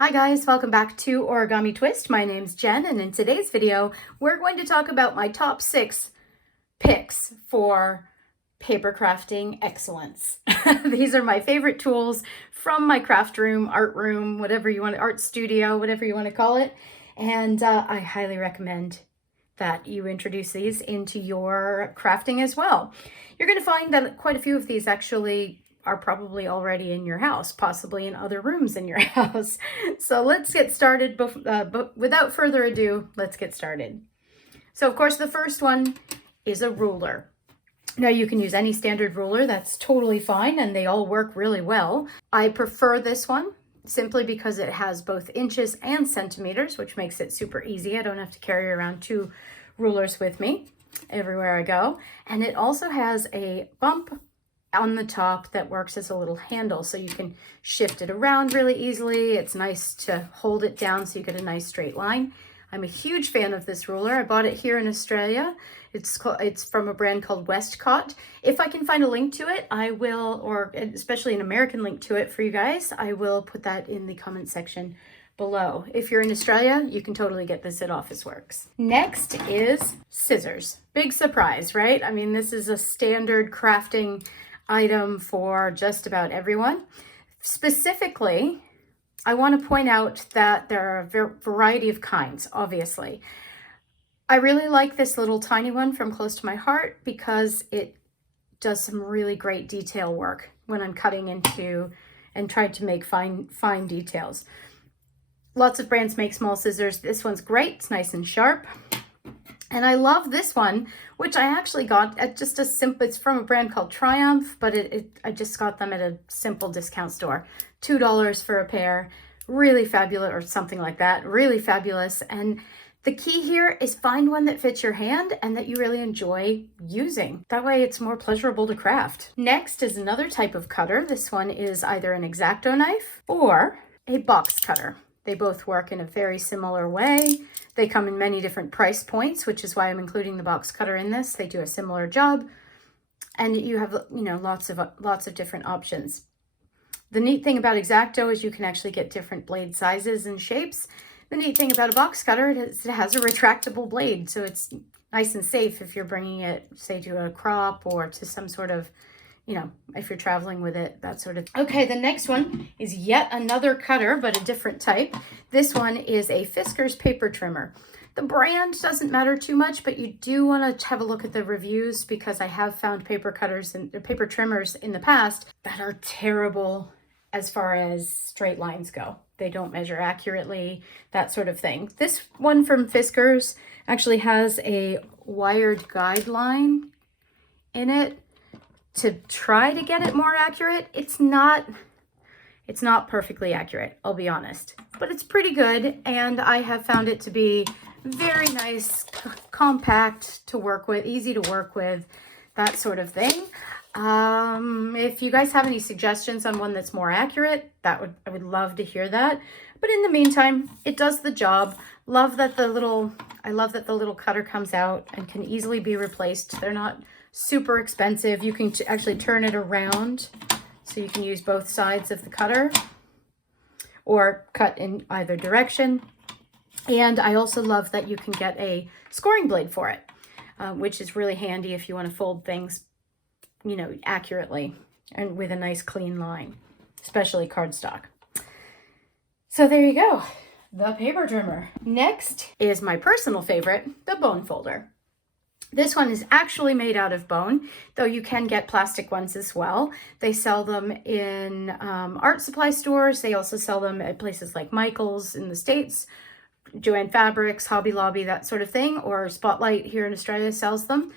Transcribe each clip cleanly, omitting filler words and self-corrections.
Hi guys, welcome back to Origami Twist. My name's Jen, and in today's video, we're going to talk about my top 6 picks for paper crafting excellence. These are my favorite tools from my craft room, art room, whatever you want, art studio, whatever you want to call it. And I highly recommend that you introduce these into your crafting as well. You're going to find that quite a few of these actually are probably already in your house, possibly in other rooms in your house. So let's get started. But without further ado, let's get started. So of course, the first one is a ruler. Now you can use any standard ruler, that's totally fine, and they all work really well. I prefer this one simply because it has both inches and centimeters, which makes it super easy. I don't have to carry around 2 rulers with me everywhere I go. And it also has a bump on the top that works as a little handle, so you can shift it around really easily. It's nice to hold it down so you get a nice straight line. I'm a huge fan of this ruler. I bought it here in Australia. It's from a brand called Westcott. If I can find a link to it, I will, or especially an American link to it for you guys, I will put that in the comment section below. If you're in Australia, you can totally get this at Officeworks. Next is scissors. Big surprise, right? I mean, this is a standard crafting item for just about everyone. Specifically, I want to point out that there are a variety of kinds, obviously. I really like this little tiny one from close to my heart because it does some really great detail work when I'm cutting into and trying to make fine details. Lots of brands make small scissors. This one's great. It's nice and sharp. And I love this one, which I actually got at just a simple, it's from a brand called Triumph, but I just got them at a simple discount store. $2 for a pair, really fabulous, or something like that, really fabulous. And the key here is find one that fits your hand and that you really enjoy using. That way it's more pleasurable to craft. Next is another type of cutter. This one is either an X-Acto knife or a box cutter. They both work in a very similar way. They come in many different price points, which is why I'm including the box cutter in this. They do a similar job, and you have, lots of different options. The neat thing about X-Acto is you can actually get different blade sizes and shapes. The neat thing about a box cutter is it has a retractable blade, so it's nice and safe if you're bringing it, say, to a crop or to some sort of, if you're traveling with it, that sort of thing. Okay, the next one is yet another cutter, but a different type. This one is a Fiskars paper trimmer. The brand doesn't matter too much, but you do want to have a look at the reviews because I have found paper cutters and paper trimmers in the past that are terrible as far as straight lines go. They don't measure accurately, that sort of thing. This one from Fiskars actually has a wired guideline in it to try to get it more accurate. It's not perfectly accurate, I'll be honest, but it's pretty good, and I have found it to be very nice, compact to work with, easy to work with, that sort of thing. If you guys have any suggestions on one that's more accurate, I would love to hear that. But in the meantime, it does the job. I love that the little cutter comes out and can easily be replaced. They're not super expensive. You can actually turn it around so you can use both sides of the cutter or cut in either direction. And I also love that you can get a scoring blade for it, which is really handy if you want to fold things, accurately and with a nice clean line, especially cardstock. So there you go, the paper trimmer. Next is my personal favorite, the bone folder. This one is actually made out of bone, though you can get plastic ones as well. They sell them in art supply stores. They also sell them at places like Michael's in the States, Joann Fabrics, Hobby Lobby, that sort of thing, or Spotlight here in Australia sells them,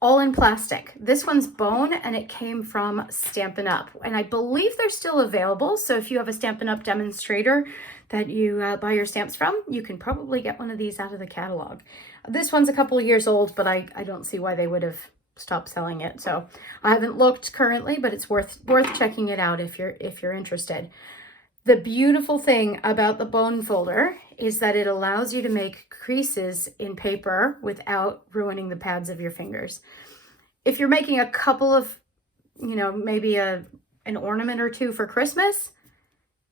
all in plastic. This one's bone, and it came from Stampin' Up, and I believe they're still available. So if you have a Stampin' Up demonstrator that you buy your stamps from, you can probably get one of these out of the catalog. This one's a couple of years old, but I don't see why they would have stopped selling it. So I haven't looked currently, but it's worth checking it out if you're interested. The beautiful thing about the bone folder is that it allows you to make creases in paper without ruining the pads of your fingers. If you're making a couple of, maybe an ornament or two for Christmas,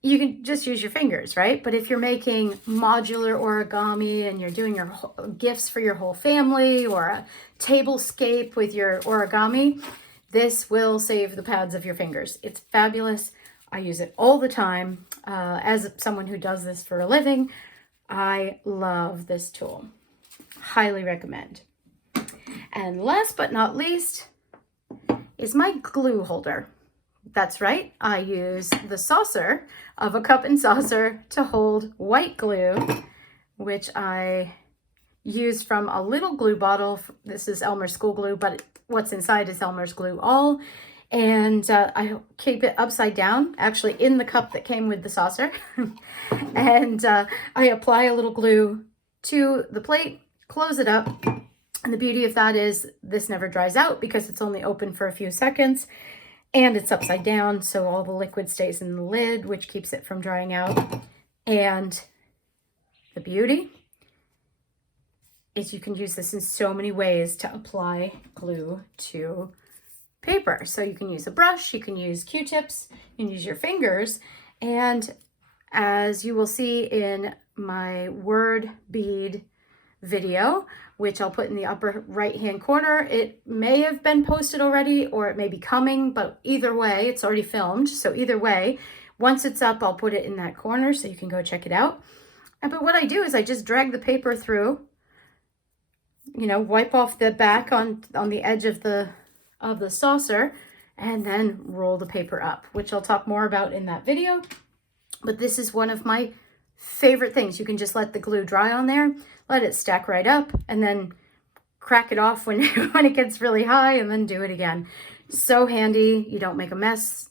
you can just use your fingers, right? But if you're making modular origami and you're doing your gifts for your whole family or a tablescape with your origami, this will save the pads of your fingers. It's fabulous. I use it all the time. As someone who does this for a living, I love this tool. Highly recommend. And last but not least is my glue holder. That's right, I use the saucer of a cup and saucer to hold white glue, which I use from a little glue bottle. This is Elmer's School Glue, but what's inside is Elmer's Glue All. And I keep it upside down, actually in the cup that came with the saucer. And I apply a little glue to the plate, close it up. And the beauty of that is this never dries out because it's only open for a few seconds. And it's upside down, so all the liquid stays in the lid, which keeps it from drying out. And the beauty is you can use this in so many ways to apply glue to paper. So you can use a brush, you can use Q-tips, you can use your fingers. And as you will see in my word bead video, which I'll put in the upper right-hand corner. It may have been posted already or it may be coming, but either way, it's already filmed. So either way, once it's up, I'll put it in that corner so you can go check it out. But what I do is I just drag the paper through, you know, wipe off the back on the edge of the saucer and then roll the paper up, which I'll talk more about in that video. But this is one of my favorite things. You can just let the glue dry on there, let it stack right up, and then crack it off when, when it gets really high, and then do it again. So handy. You don't make a mess,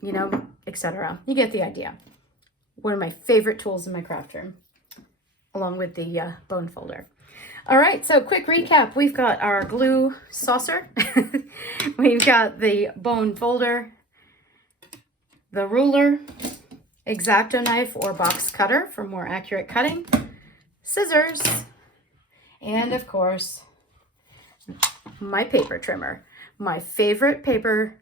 you know, etc. You get the idea. One of my favorite tools in my craft room, along with the bone folder. All right, so quick recap. We've got our glue saucer. We've got the bone folder, the ruler, X-Acto knife or box cutter for more accurate cutting, scissors, and of course, my paper trimmer. My favorite paper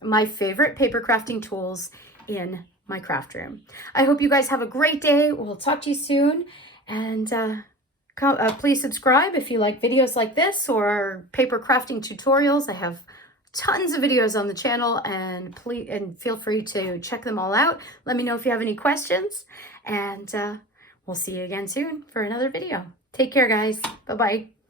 crafting tools in my craft room. I hope you guys have a great day. We'll talk to you soon. And please subscribe if you like videos like this or paper crafting tutorials. I have tons of videos on the channel, and feel free to check them all out. Let me know if you have any questions, and we'll see you again soon for another video. Take care, guys. Bye-bye.